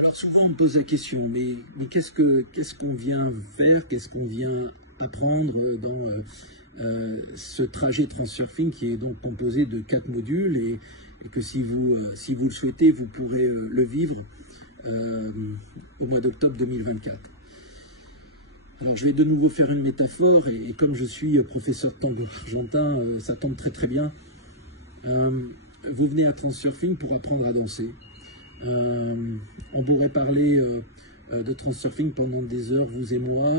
Alors souvent on me pose la question, mais qu'est-ce qu'on vient faire, qu'est-ce qu'on vient apprendre dans ce trajet Transurfing qui est donc composé de 4 modules et que si vous le souhaitez, vous pourrez le vivre au mois d'octobre 2024. Alors je vais de nouveau faire une métaphore et comme je suis professeur de tango argentin, ça tombe très très bien. Vous venez à Transurfing pour apprendre à danser. On pourrait parler de Transurfing pendant des heures, vous et moi,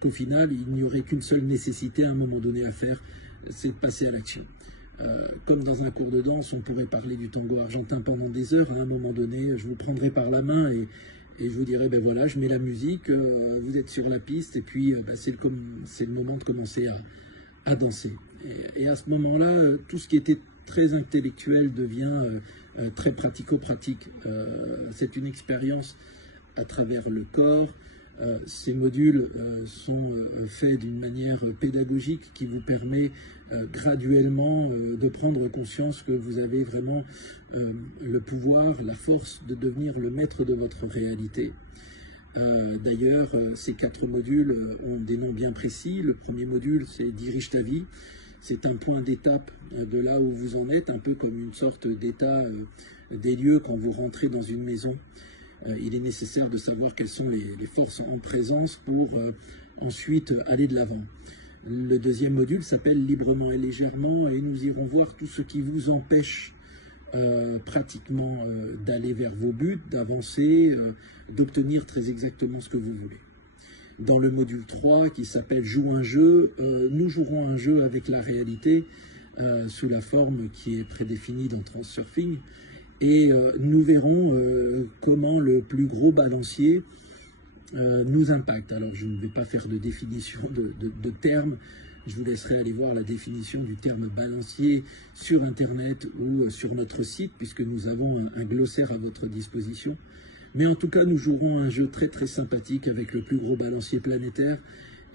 qu'au final, il n'y aurait qu'une seule nécessité à un moment donné à faire, c'est de passer à l'action. Comme dans un cours de danse, on pourrait parler du tango argentin pendant des heures, à un moment donné, je vous prendrai par la main et je vous dirai, ben voilà, je mets la musique, vous êtes sur la piste, et puis ben c'est le moment de commencer à danser. Et à ce moment-là, tout ce qui était très intellectuel devient très pratico-pratique. C'est une expérience à travers le corps. Ces modules sont faits d'une manière pédagogique qui vous permet graduellement de prendre conscience que vous avez vraiment le pouvoir, la force de devenir le maître de votre réalité. D'ailleurs, ces 4 modules ont des noms bien précis. Le premier module, c'est « Dirige ta vie ». C'est un point d'étape de là où vous en êtes, un peu comme une sorte d'état des lieux quand vous rentrez dans une maison. Il est nécessaire de savoir quelles sont les forces en présence pour ensuite aller de l'avant. Le deuxième module s'appelle « Librement et légèrement » et nous irons voir tout ce qui vous empêche pratiquement d'aller vers vos buts, d'avancer, d'obtenir très exactement ce que vous voulez. Dans le module 3 qui s'appelle « Joue un jeu », nous jouerons un jeu avec la réalité sous la forme qui est prédéfinie dans Transurfing et nous verrons comment le plus gros balancier nous impacte. Alors je ne vais pas faire de définition de termes, je vous laisserai aller voir la définition du terme balancier sur internet ou sur notre site puisque nous avons un glossaire à votre disposition. Mais en tout cas, nous jouerons un jeu très très sympathique avec le plus gros balancier planétaire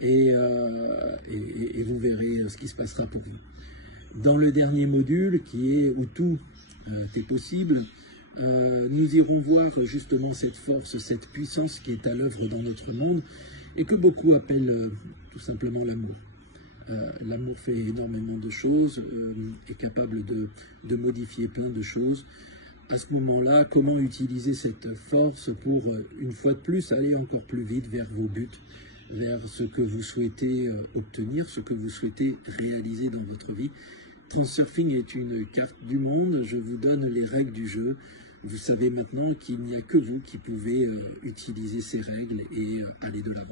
et vous verrez ce qui se passera pour vous. Dans le dernier module, qui est où tout est possible, nous irons voir justement cette force, cette puissance qui est à l'œuvre dans notre monde et que beaucoup appellent tout simplement l'amour. L'amour fait énormément de choses, est capable de modifier plein de choses. À ce moment-là, comment utiliser cette force pour, une fois de plus, aller encore plus vite vers vos buts, vers ce que vous souhaitez obtenir, ce que vous souhaitez réaliser dans votre vie. Transurfing est une carte du monde, je vous donne les règles du jeu. Vous savez maintenant qu'il n'y a que vous qui pouvez utiliser ces règles et aller de l'avant.